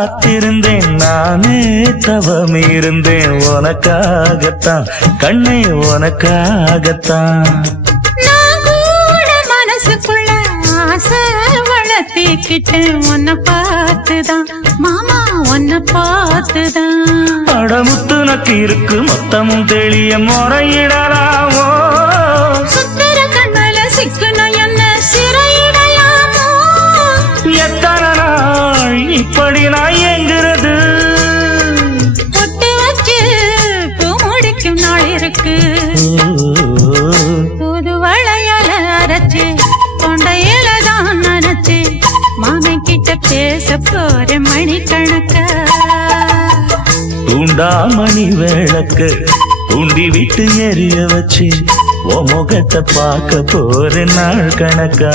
காத்திருந்தேன் நானே தவம் இருந்தேன் உனக்காகத்தான் கண்ணே உனக்காகத்தான். நான் கூட மனசுக்குள்ள ஆசை வளர்த்திக்கிட்டேன் உன்னை பார்த்துதான் மாமா உன்னை பார்த்துதான். அடமுத்து நக்கு இருக்கு மொத்தமும் தெளிய முறையிடலாமோ சுத்தர கண்ணல சிக்கன என்ன சிறையிடலாமோ. எத்தனை நாள் இப்படி நான் எங்கிறது பொட்டு வச்சு பூ முடிக்கும் நாள் இருக்கு. புது வளையல அரைச்சு தொண்டையில தான் நினைச்சு மாமன் கிட்ட பேச போற மணிக்கணக்க. தூண்டாமணி விளக்கு தூண்டி விட்டு எரிய வச்சு உன் முகத்தை பார்க்க போற நாள் கணக்கா.